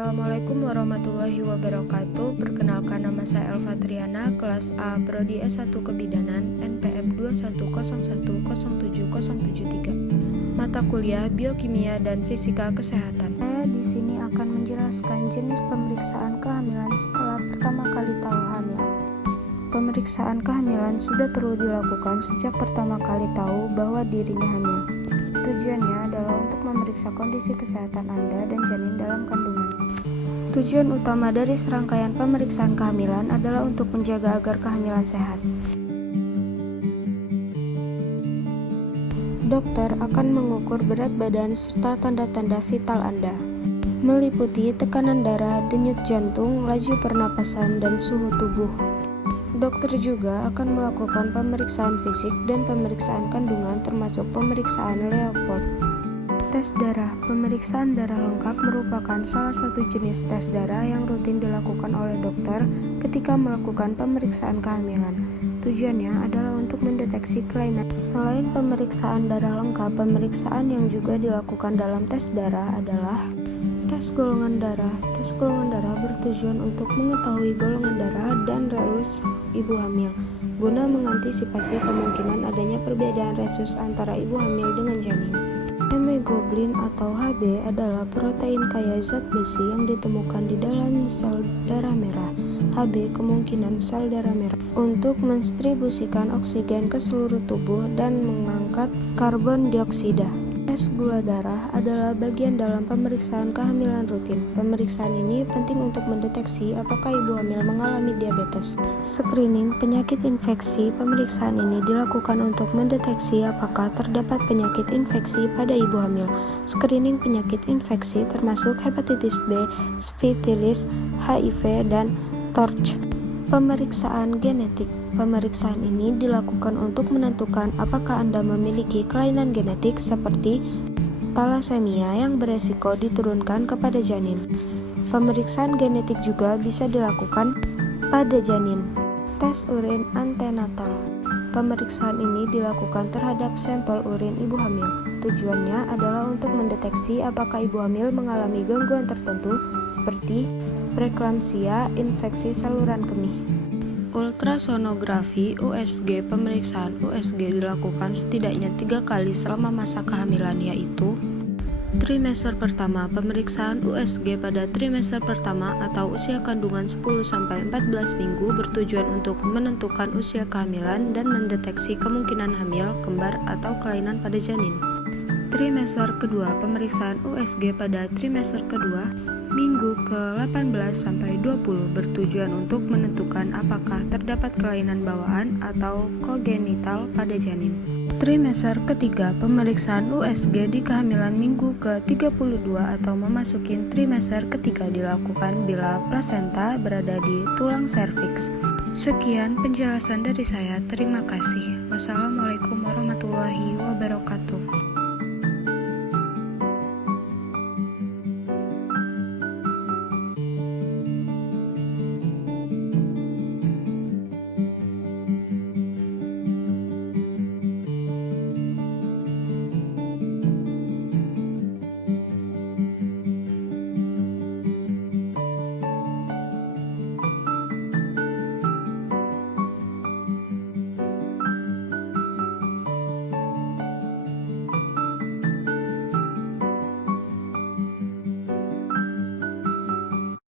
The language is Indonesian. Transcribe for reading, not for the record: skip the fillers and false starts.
Assalamualaikum warahmatullahi wabarakatuh. Perkenalkan, nama saya Elva Triana, kelas A, Prodi S1 Kebidanan, NPM 210107073. Mata kuliah Biokimia dan Fisika Kesehatan. Saya di sini akan menjelaskan jenis pemeriksaan kehamilan setelah pertama kali tahu hamil. Pemeriksaan kehamilan sudah perlu dilakukan sejak pertama kali tahu bahwa dirinya hamil. Tujuannya adalah untuk memeriksa kondisi kesehatan Anda dan janin dalam kandungan. Tujuan utama dari serangkaian pemeriksaan kehamilan adalah untuk menjaga agar kehamilan sehat. Dokter akan mengukur berat badan serta tanda-tanda vital Anda, meliputi tekanan darah, denyut jantung, laju pernapasan, dan suhu tubuh. Dokter juga akan melakukan pemeriksaan fisik dan pemeriksaan kandungan termasuk pemeriksaan Leopold. Tes darah. Pemeriksaan darah lengkap merupakan salah satu jenis tes darah yang rutin dilakukan oleh dokter ketika melakukan pemeriksaan kehamilan. Tujuannya adalah untuk mendeteksi kelainan. Selain pemeriksaan darah lengkap, pemeriksaan yang juga dilakukan dalam tes darah adalah tes golongan darah. Tes golongan darah bertujuan untuk mengetahui golongan darah dan resus ibu hamil, guna mengantisipasi kemungkinan adanya perbedaan resus antara ibu hamil dengan janin. Hemoglobin atau Hb adalah protein kaya zat besi yang ditemukan di dalam sel darah merah. Hb kemungkinan sel darah merah untuk mendistribusikan oksigen ke seluruh tubuh dan mengangkat karbon dioksida. Tes gula darah adalah bagian dalam pemeriksaan kehamilan rutin. Pemeriksaan ini penting untuk mendeteksi apakah ibu hamil mengalami diabetes. Screening penyakit infeksi. Pemeriksaan ini dilakukan untuk mendeteksi apakah terdapat penyakit infeksi pada ibu hamil. Screening penyakit infeksi termasuk hepatitis B, syphilis, HIV, dan TORCH. Pemeriksaan genetik. Pemeriksaan ini dilakukan untuk menentukan apakah Anda memiliki kelainan genetik seperti talasemia yang beresiko diturunkan kepada janin. Pemeriksaan genetik juga bisa dilakukan pada janin. Tes urin antenatal. Pemeriksaan ini dilakukan terhadap sampel urin ibu hamil. Tujuannya adalah untuk mendeteksi apakah ibu hamil mengalami gangguan tertentu seperti preeklamsia, infeksi saluran kemih. Ultrasonografi USG. Pemeriksaan USG dilakukan setidaknya 3 kali selama masa kehamilan, yaitu trimester pertama. Pemeriksaan USG pada trimester pertama atau usia kandungan 10-14 minggu bertujuan untuk menentukan usia kehamilan dan mendeteksi kemungkinan hamil, kembar, atau kelainan pada janin. Trimester kedua. Pemeriksaan USG pada trimester kedua minggu ke-18-20 bertujuan untuk menentukan apakah terdapat kelainan bawaan atau kongenital pada janin. Trimester ketiga. Pemeriksaan USG di kehamilan minggu ke-32 atau memasuki trimester ketiga dilakukan bila plasenta berada di tulang serviks. Sekian penjelasan dari saya. Terima kasih. Wassalamualaikum warahmatullahi wabarakatuh.